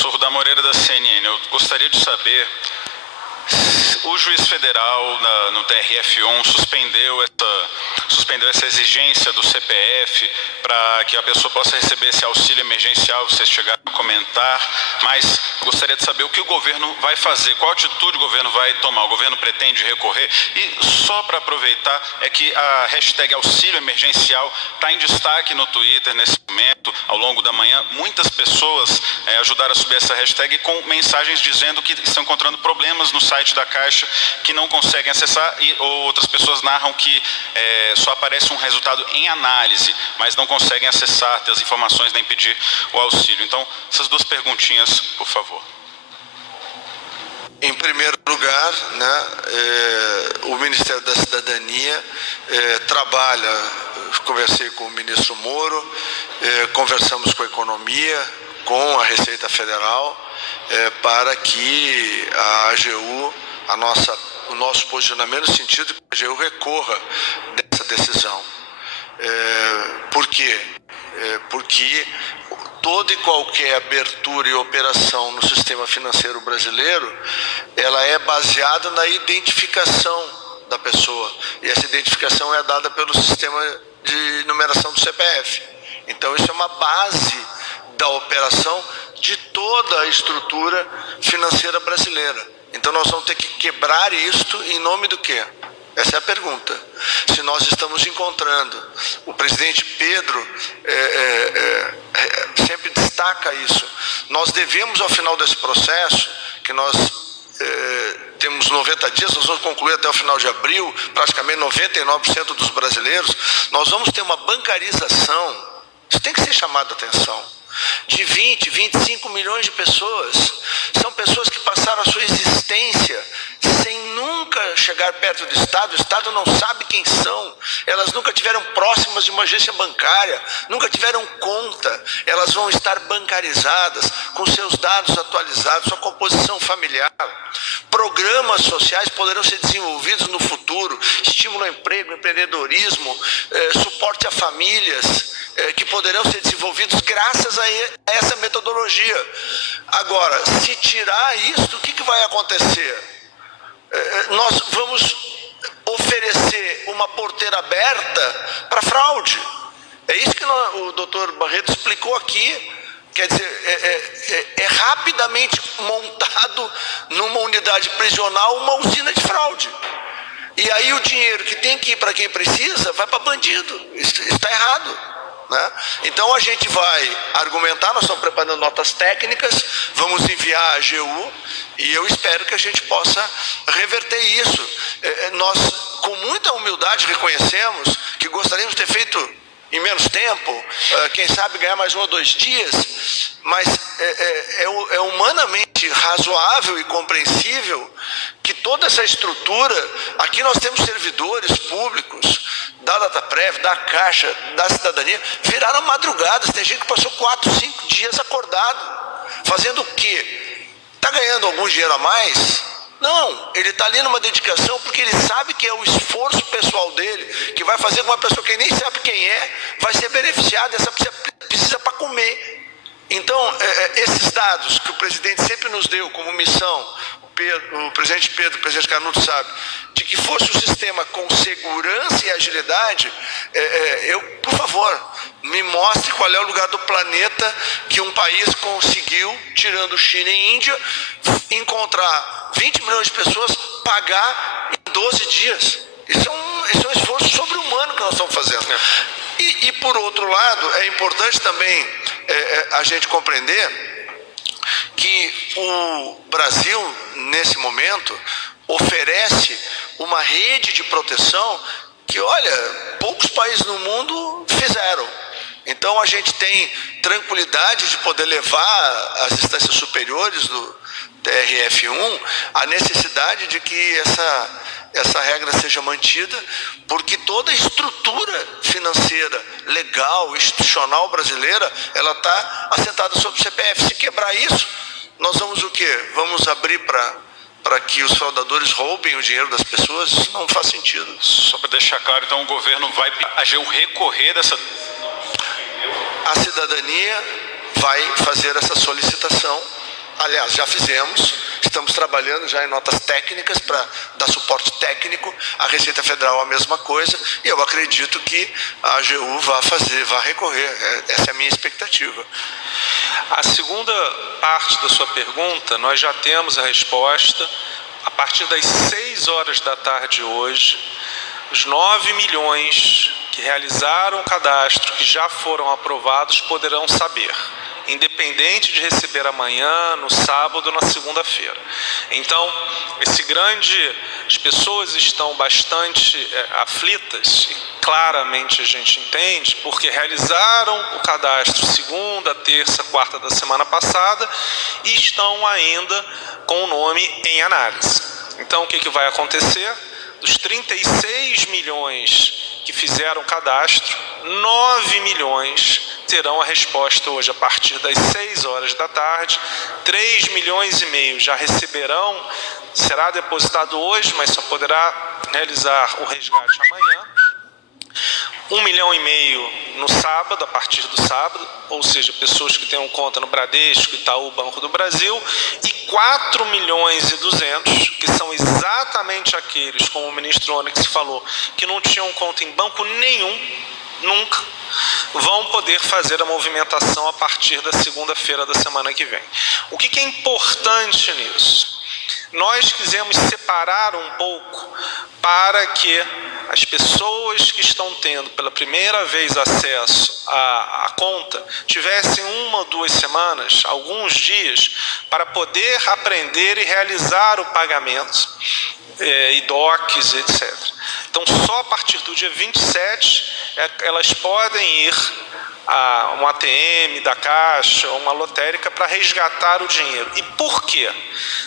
Sou Rudá Moreira da CNN. Eu gostaria de saber, o juiz federal no TRF1 suspendeu essa exigência do CPF para que a pessoa possa receber esse auxílio emergencial, vocês chegaram a comentar, mas gostaria de saber o que o governo vai fazer, qual atitude o governo vai tomar, o governo pretende recorrer? E só para aproveitar, é que a hashtag auxílio emergencial está em destaque no Twitter nesse momento, ao longo da manhã, muitas pessoas ajudaram a subir essa hashtag com mensagens dizendo que estão encontrando problemas no site da Caixa, que não conseguem acessar, e outras pessoas narram que só aparece um resultado em análise, mas não conseguem acessar, ter as informações nem pedir o auxílio. Então, essas duas perguntinhas, por favor. Em primeiro lugar, o Ministério da Cidadania trabalha, conversei com o ministro Moro, conversamos com a Economia, com a Receita Federal, para que a AGU, o nosso posicionamento no sentido que a AGU recorra dessa decisão. Por quê? Porque toda e qualquer abertura e operação no sistema financeiro brasileiro, ela é baseada na identificação da pessoa. E essa identificação é dada pelo sistema de numeração do CPF. Então, isso é uma base da operação de toda a estrutura financeira brasileira. Então, nós vamos ter que quebrar isto em nome do quê? Essa é a pergunta. Se nós estamos encontrando, o presidente Pedro sempre destaca isso, nós devemos, ao final desse processo, que nós temos 90 dias, nós vamos concluir até o final de abril, praticamente 99% dos brasileiros, nós vamos ter uma bancarização, isso tem que ser chamado a atenção, de 20, 25 milhões de pessoas. São pessoas que passaram a sua existência sem nunca chegar perto do Estado. O Estado não sabe quem são. Elas nunca tiveram próximas de uma agência bancária, nunca tiveram conta. Elas vão estar bancarizadas, com seus dados atualizados, sua composição familiar. Programas sociais poderão ser desenvolvidos no futuro, estímulo ao emprego, empreendedorismo, suporte a famílias, que poderão ser desenvolvidos graças a essa metodologia. Agora, se tirar isso, o que vai acontecer? Nós vamos oferecer uma porteira aberta para fraude. É isso que o doutor Barreto explicou aqui. Quer dizer, é rapidamente montado numa unidade prisional uma usina de fraude. E aí o dinheiro que tem que ir para quem precisa vai para bandido. Isso está errado. Então a gente vai argumentar, nós estamos preparando notas técnicas, vamos enviar à AGU e eu espero que a gente possa reverter isso. Nós, com muita humildade, reconhecemos que gostaríamos de ter feito em menos tempo, quem sabe ganhar mais 1 ou 2 dias, mas é humanamente razoável e compreensível que toda essa estrutura, aqui nós temos servidores públicos da Dataprev, da Caixa, da Cidadania, viraram madrugadas, tem gente que passou 4, 5 dias acordado, fazendo o quê? Está ganhando algum dinheiro a mais? Não, ele está ali numa dedicação porque ele sabe que é o esforço pessoal dele que vai fazer com uma pessoa que nem sabe quem vai ser beneficiada, essa precisa para comer. Então, esses dados que o presidente sempre nos deu como missão, o presidente Pedro, o presidente Canuto sabe, de que fosse um sistema com segurança e agilidade, por favor, me mostre qual é o lugar do planeta que um país conseguiu, tirando China e Índia, encontrar 20 milhões de pessoas, pagar em 12 dias. Isso é um esforço sobre-humano que nós estamos fazendo. E por outro lado, é importante também a gente compreender que o Brasil, nesse momento, oferece uma rede de proteção que, olha, poucos países no mundo fizeram. Então, a gente tem tranquilidade de poder levar às instâncias superiores do TRF1 a necessidade de que essa regra seja mantida, porque toda a estrutura financeira, legal, institucional brasileira, ela está assentada sobre o CPF. Se quebrar isso, nós vamos o quê? Vamos abrir para que os fraudadores roubem o dinheiro das pessoas? Isso não faz sentido. Só para deixar claro, então o governo vai recorrer dessa... A cidadania vai fazer essa solicitação aliás, já fizemos, estamos trabalhando já em notas técnicas para dar suporte técnico. A Receita Federal a mesma coisa, e eu acredito que a AGU vai recorrer. Essa é a minha expectativa. A segunda parte da sua pergunta, nós já temos a resposta. A partir das 6 horas da tarde hoje, os 9 milhões que realizaram o cadastro, que já foram aprovados, poderão saber, independente de receber amanhã, no sábado ou na segunda-feira. Então, as pessoas estão bastante aflitas, e claramente a gente entende, porque realizaram o cadastro segunda, terça, quarta da semana passada e estão ainda com o nome em análise. Então, o que vai acontecer? Dos 36 milhões que fizeram cadastro, 9 milhões terão a resposta hoje a partir das 6 horas da tarde, 3 milhões e meio já receberão, será depositado hoje, mas só poderá realizar o resgate amanhã, 1 milhão e meio no sábado, a partir do sábado, ou seja, pessoas que tenham conta no Bradesco, Itaú, Banco do Brasil, e 4 milhões e 200, que são exatamente aqueles, como o ministro Onyx falou, que não tinham conta em banco nenhum, nunca, vão poder fazer a movimentação a partir da segunda-feira da semana que vem. O que é importante nisso? Nós quisemos separar um pouco para que as pessoas que estão tendo pela primeira vez acesso à conta tivessem 1 ou 2 semanas, alguns dias, para poder aprender e realizar o pagamento, e DOCs, etc. Então, só a partir do dia 27, elas podem ir a um ATM da Caixa ou uma lotérica para resgatar o dinheiro. E por quê?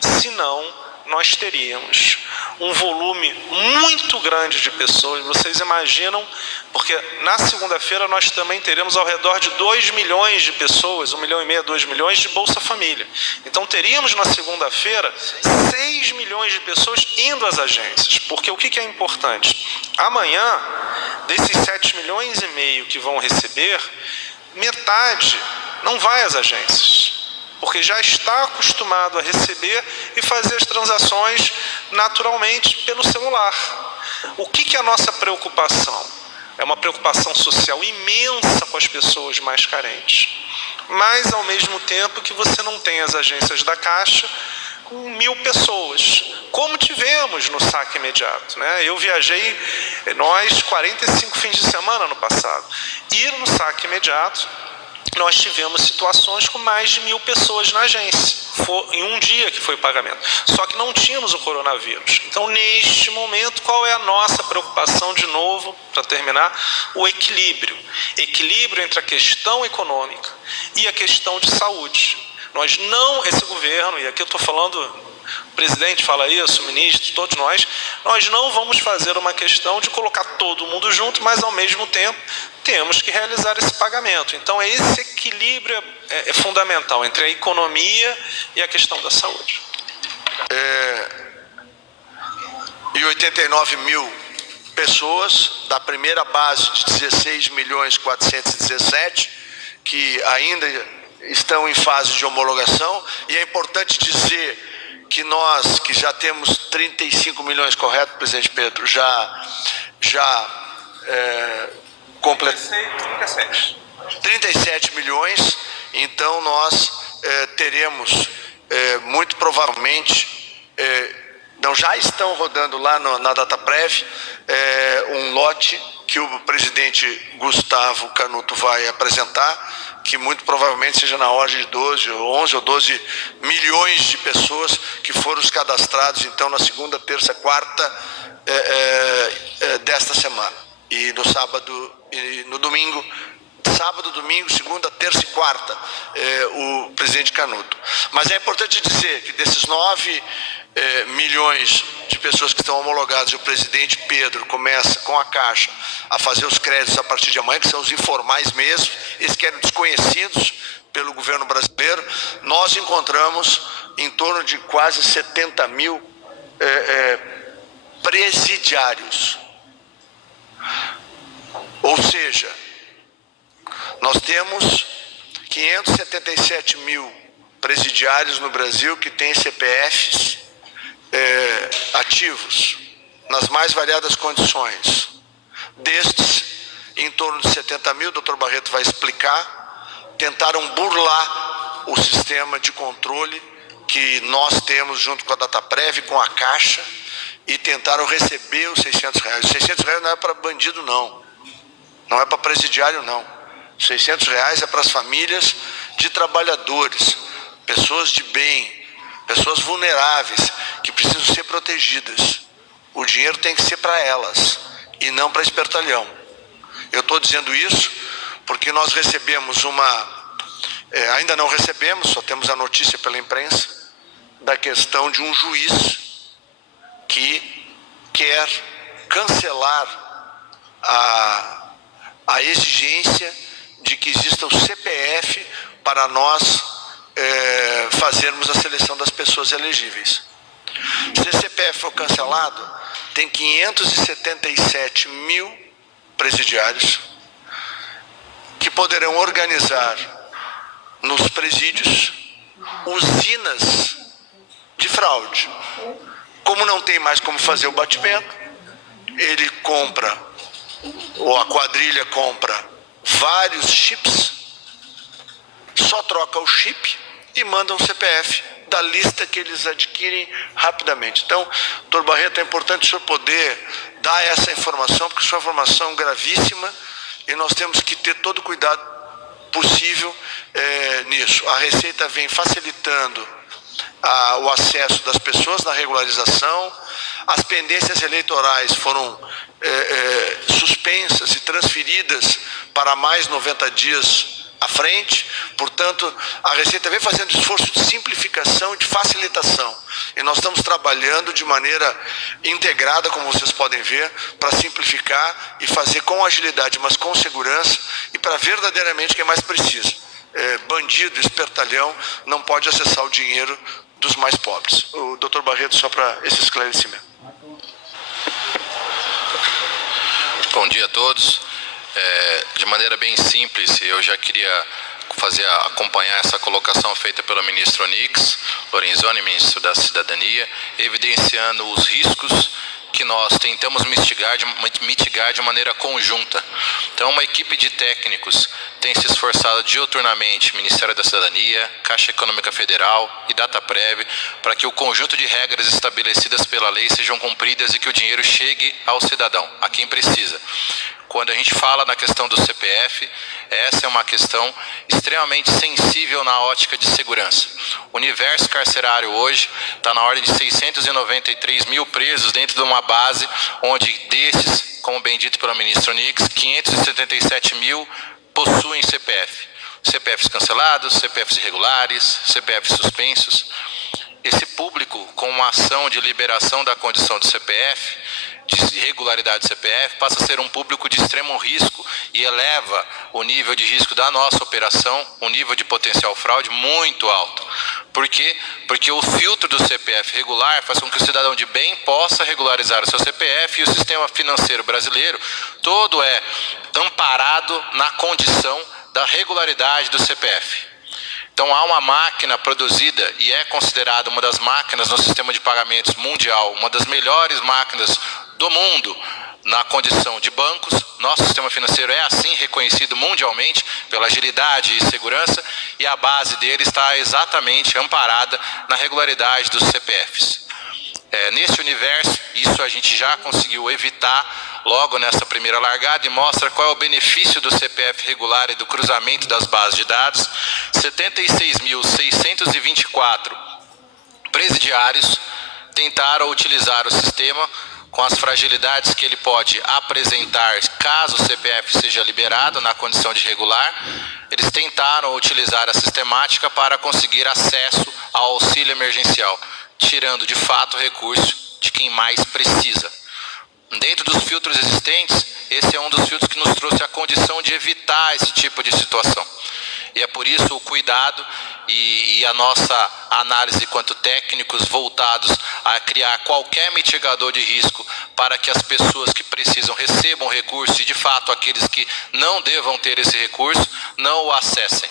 Senão, nós teríamos um volume muito grande de pessoas. Vocês imaginam, porque na segunda-feira nós também teremos ao redor de 2 milhões de pessoas, 1,5 milhão, 2 milhões de Bolsa Família. Então teríamos na segunda-feira 6 milhões de pessoas indo às agências. Porque o que é importante? Amanhã, desses 7 milhões e meio que vão receber, metade não vai às agências, porque já está acostumado a receber e fazer as transações naturalmente pelo celular. O que é a nossa preocupação? É uma preocupação social imensa com as pessoas mais carentes, mas ao mesmo tempo que você não tem as agências da Caixa com 1.000 pessoas, como tivemos no saque imediato, né? Eu viajei, 45 fins de semana no passado, e no saque imediato nós tivemos situações com mais de 1.000 pessoas na agência, em um dia que foi o pagamento, só que não tínhamos o coronavírus. Então, neste momento, qual é a nossa preocupação, de novo, para terminar? O equilíbrio entre a questão econômica e a questão de saúde. Esse governo, e aqui eu estou falando, o presidente fala isso, o ministro, todos nós não vamos fazer uma questão de colocar todo mundo junto, mas ao mesmo tempo temos que realizar esse pagamento. Então, esse equilíbrio é fundamental entre a economia e a questão da saúde. E 89 mil pessoas da primeira base de 16.417, que ainda estão em fase de homologação, e é importante dizer que nós, que já temos 35 milhões, correto, presidente Pedro, completamos 37 milhões, então nós teremos, muito provavelmente, não, já estão rodando lá na DataPrev, um lote que o presidente Gustavo Canuto vai apresentar, que muito provavelmente seja na ordem de 11 ou 12 milhões de pessoas que foram os cadastrados, então, na segunda, terça, quarta desta semana. E no sábado e no domingo, segunda, terça e quarta, o presidente Canuto. Mas é importante dizer que desses 9 milhões de pessoas que estão homologadas, e o presidente Pedro começa com a Caixa a fazer os créditos a partir de amanhã, que são os informais mesmo, esses que eram desconhecidos pelo governo brasileiro, nós encontramos em torno de quase 70 mil presidiários. Ou seja, nós temos 577 mil presidiários no Brasil que têm CPFs ativos, nas mais variadas condições. Destes, em torno de 70 mil, o doutor Barreto vai explicar, tentaram burlar o sistema de controle que nós temos junto com a Dataprev, com a Caixa, e tentaram receber os R$600. Os R$600 não é para bandido, não. Não é para presidiário, não. Os R$600 é para as famílias de trabalhadores, pessoas de bem, pessoas vulneráveis, que precisam ser protegidas. O dinheiro tem que ser para elas, e não para espertalhão. Eu estou dizendo isso porque nós recebemos ainda não recebemos, só temos a notícia pela imprensa, da questão de um juiz que quer cancelar a exigência de que exista o CPF para nós fazermos a seleção das pessoas elegíveis. Se o CPF for cancelado, tem 577 mil presidiários que poderão organizar nos presídios usinas de fraude. Como não tem mais como fazer o batimento, ele compra, ou a quadrilha compra vários chips, só troca o chip e manda um CPF da lista que eles adquirem rapidamente. Então, doutor Barreto, é importante o senhor poder dar essa informação, porque isso é uma informação gravíssima e nós temos que ter todo o cuidado possível nisso. A Receita vem facilitando o acesso das pessoas na regularização. As pendências eleitorais foram suspensas e transferidas para mais 90 dias à frente. Portanto, a Receita vem fazendo esforço de simplificação e de facilitação. E nós estamos trabalhando de maneira integrada, como vocês podem ver, para simplificar e fazer com agilidade, mas com segurança, e para verdadeiramente quem mais precisa. Bandido, espertalhão, não pode acessar o dinheiro dos mais pobres. O doutor Barreto, só para esse esclarecimento. Bom dia a todos. De maneira bem simples, eu já queria acompanhar essa colocação feita pelo ministro Onyx Lorenzoni, ministro da Cidadania, evidenciando os riscos que nós tentamos mitigar de maneira conjunta. Então, uma equipe de técnicos tem se esforçado diuturnamente, Ministério da Cidadania, Caixa Econômica Federal e Dataprev, para que o conjunto de regras estabelecidas pela lei sejam cumpridas e que o dinheiro chegue ao cidadão, a quem precisa. Quando a gente fala na questão do CPF, essa é uma questão extremamente sensível na ótica de segurança. O universo carcerário hoje está na ordem de 693 mil presos dentro de uma base onde desses, como bem dito pelo ministro Onyx, 577 mil possuem CPF. CPFs cancelados, CPFs irregulares, CPFs suspensos. Esse público, com uma ação de liberação da condição do CPF, de irregularidade do CPF, passa a ser um público de extremo risco e eleva o nível de risco da nossa operação, um nível de potencial fraude muito alto. Por quê? Porque o filtro do CPF regular faz com que o cidadão de bem possa regularizar o seu CPF, e o sistema financeiro brasileiro todo é amparado na condição da regularidade do CPF. Então, há uma máquina produzida e é considerada uma das máquinas no sistema de pagamentos mundial, uma das melhores máquinas do mundo na condição de bancos. Nosso sistema financeiro é assim reconhecido mundialmente pela agilidade e segurança, e a base dele está exatamente amparada na regularidade dos CPFs. Nesse universo, isso a gente já conseguiu evitar logo nessa primeira largada, e mostra qual é o benefício do CPF regular e do cruzamento das bases de dados. 76.624 presidiários tentaram utilizar o sistema com as fragilidades que ele pode apresentar caso o CPF seja liberado na condição de regular. Eles tentaram utilizar a sistemática para conseguir acesso ao auxílio emergencial, tirando de fato o recurso de quem mais precisa. Dentro dos filtros existentes, esse é um dos filtros que nos trouxe a condição de evitar esse tipo de situação. E é por isso o cuidado e a nossa análise quanto técnicos voltados a criar qualquer mitigador de risco para que as pessoas que precisam recebam recurso, e de fato aqueles que não devam ter esse recurso não o acessem.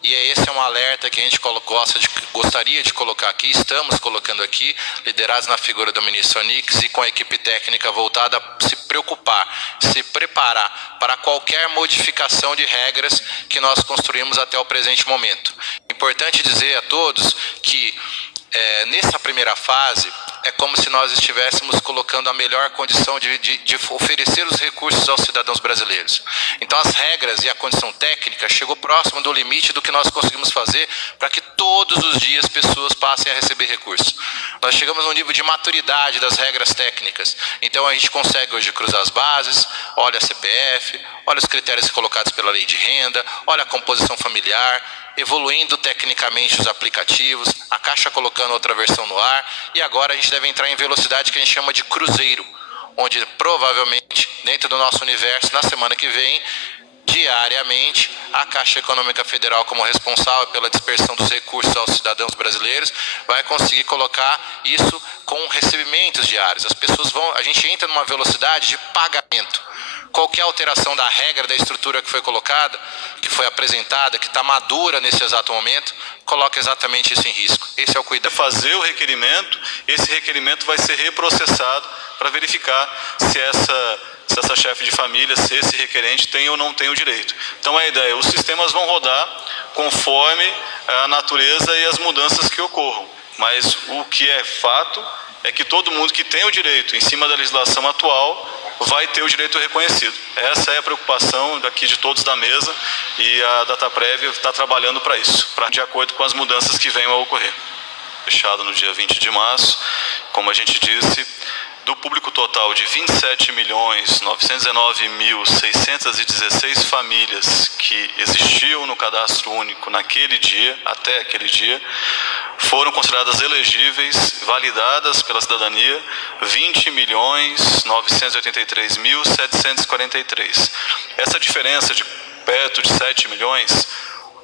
E esse é um alerta que a gente gostaria de colocar aqui, estamos colocando aqui, liderados na figura do ministro Onix e com a equipe técnica voltada a se preocupar, se preparar para qualquer modificação de regras que nós construímos até o presente momento. Importante dizer a todos que nessa primeira fase, é como se nós estivéssemos colocando a melhor condição de oferecer os recursos aos cidadãos brasileiros. Então as regras e a condição técnica chegou próximo do limite do que nós conseguimos fazer para que todos os dias pessoas passem a receber recursos. Nós chegamos a um nível de maturidade das regras técnicas. Então a gente consegue hoje cruzar as bases, olha a CPF, olha os critérios colocados pela lei de renda, olha a composição familiar, evoluindo tecnicamente os aplicativos, a Caixa colocando outra versão no ar, e agora a gente deve entrar em velocidade que a gente chama de cruzeiro, onde provavelmente, dentro do nosso universo, na semana que vem, diariamente, a Caixa Econômica Federal, como responsável pela dispersão dos recursos aos cidadãos brasileiros, vai conseguir colocar isso com recebimentos diários. A gente entra numa velocidade de pagamento. Qualquer alteração da regra, da estrutura que foi colocada, que foi apresentada, que está madura nesse exato momento, coloca exatamente isso em risco. Esse é o cuidado. Fazer o requerimento, esse requerimento vai ser reprocessado para verificar se essa chefe de família, se esse requerente tem ou não tem o direito. Então a ideia, os sistemas vão rodar conforme a natureza e as mudanças que ocorram. Mas o que é fato é que todo mundo que tem o direito em cima da legislação atual vai ter o direito reconhecido. Essa é a preocupação daqui de todos da mesa e a Dataprev está trabalhando para isso, de acordo com as mudanças que venham a ocorrer. Fechado no dia 20 de março, como a gente disse, do público total de 27.919.616 famílias que existiam no cadastro único naquele dia, até aquele dia, foram consideradas elegíveis, validadas pela cidadania, 20.983.743. Essa diferença de perto de 7 milhões,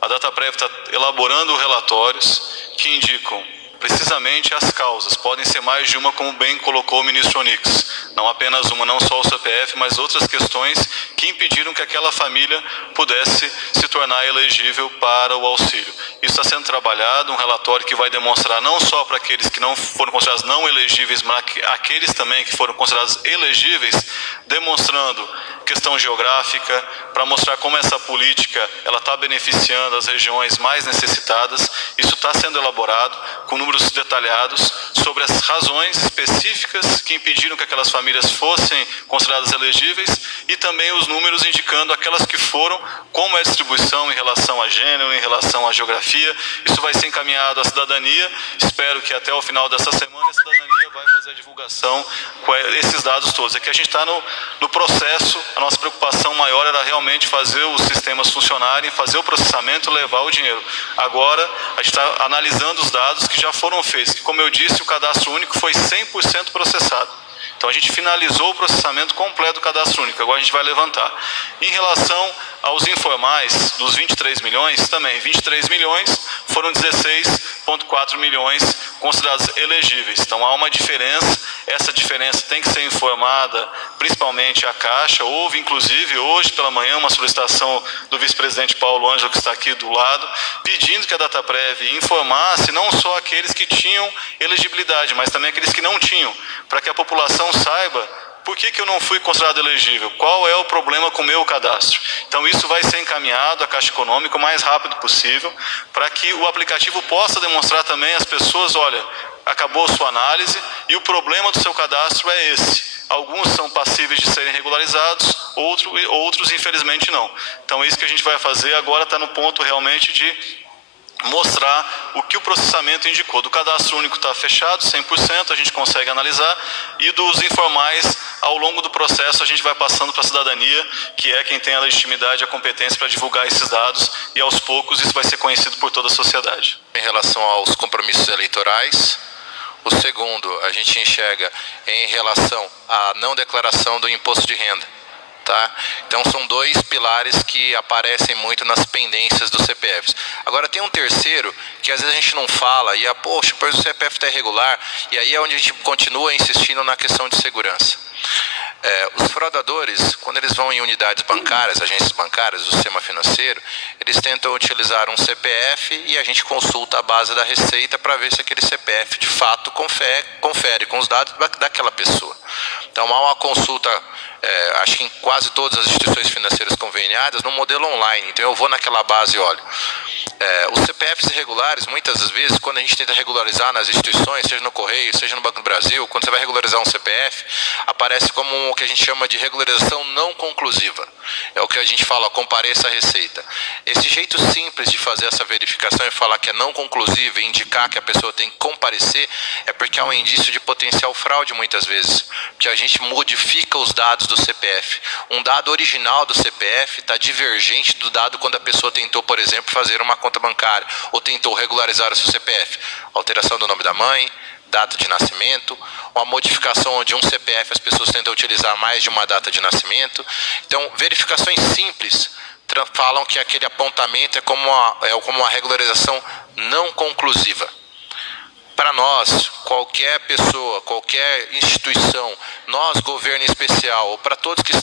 a Dataprev está elaborando relatórios que indicam precisamente as causas. Podem ser mais de uma, como bem colocou o ministro Onix. Não apenas uma, não só o CPF, mas outras questões que impediram que aquela família pudesse se tornar elegível para o auxílio. Isso está sendo trabalhado, um relatório que vai demonstrar não só para aqueles que não foram considerados não elegíveis, mas aqueles também que foram considerados elegíveis, demonstrando questão geográfica, para mostrar como essa política ela está beneficiando as regiões mais necessitadas. Isso está sendo elaborado com números detalhados sobre as razões específicas que impediram que aquelas famílias fossem consideradas elegíveis e também os números indicando aquelas que foram, como é a distribuição em relação a gênero, em relação à geografia. Isso vai ser encaminhado à cidadania. Espero que até o final dessa semana a cidadania vai fazer a divulgação com esses dados todos. É que a gente está no processo. A nossa preocupação maior era realmente fazer os sistemas funcionarem, fazer o processamento, levar o dinheiro. Agora, a gente está analisando os dados que já foram feitos. Como eu disse, o cadastro único foi 100% processado. Então, a gente finalizou o processamento completo do cadastro único. Agora, a gente vai levantar. Em relação aos informais, dos 23 milhões, também 23 milhões foram 16,4 milhões considerados elegíveis. Então, há uma diferença. Essa diferença tem que ser informada, principalmente à Caixa. Houve, inclusive, hoje pela manhã, uma solicitação do vice-presidente Paulo Ângelo, que está aqui do lado, pedindo que a Dataprev informasse não só aqueles que tinham elegibilidade, mas também aqueles que não tinham, para que a população saiba por que eu não fui considerado elegível, qual é o problema com o meu cadastro. Então isso vai ser encaminhado à Caixa Econômica o mais rápido possível, para que o aplicativo possa demonstrar também às pessoas, olha, acabou sua análise e o problema do seu cadastro é esse. Alguns são passíveis de serem regularizados, outros infelizmente não. Então é isso que a gente vai fazer, agora está no ponto realmente de mostrar o que o processamento indicou. Do cadastro único está fechado, 100%, a gente consegue analisar, e dos informais, ao longo do processo, a gente vai passando para a cidadania, que é quem tem a legitimidade e a competência para divulgar esses dados, e aos poucos isso vai ser conhecido por toda a sociedade. Em relação aos compromissos eleitorais, o segundo, a gente enxerga em relação à não declaração do imposto de renda. Tá? Então são dois pilares que aparecem muito nas pendências dos CPFs. Agora tem um terceiro que às vezes a gente não fala e poxa, pois o CPF está irregular, e aí é onde a gente continua insistindo na questão de segurança. Os fraudadores, quando eles vão em unidades bancárias, agências bancárias, do sistema financeiro, eles tentam utilizar um CPF e a gente consulta a base da Receita para ver se aquele CPF de fato confere com os dados daquela pessoa. Então há uma consulta, acho que em quase todas as instituições financeiras conveniadas, no modelo online. Então eu vou naquela base e olho. Os CPFs irregulares, muitas das vezes, quando a gente tenta regularizar nas instituições, seja no Correio, seja no Banco do Brasil, quando você vai regularizar um CPF, aparece como o que a gente chama de regularização não conclusiva. É o que a gente fala, compareça à Receita. Esse jeito simples de fazer essa verificação e falar que é não conclusiva e indicar que a pessoa tem que comparecer, é porque há um indício de potencial fraude muitas vezes, porque a gente modifica os dados do CPF. Um dado original do CPF está divergente do dado quando a pessoa tentou, por exemplo, fazer uma conta bancária ou tentou regularizar o seu CPF. Alteração do nome da mãe, data de nascimento, uma modificação de um CPF, as pessoas tentam utilizar mais de uma data de nascimento. Então, verificações simples falam que aquele apontamento é como uma regularização não conclusiva. Para nós, qualquer pessoa, qualquer instituição, nós, governo em especial, ou para todos que estão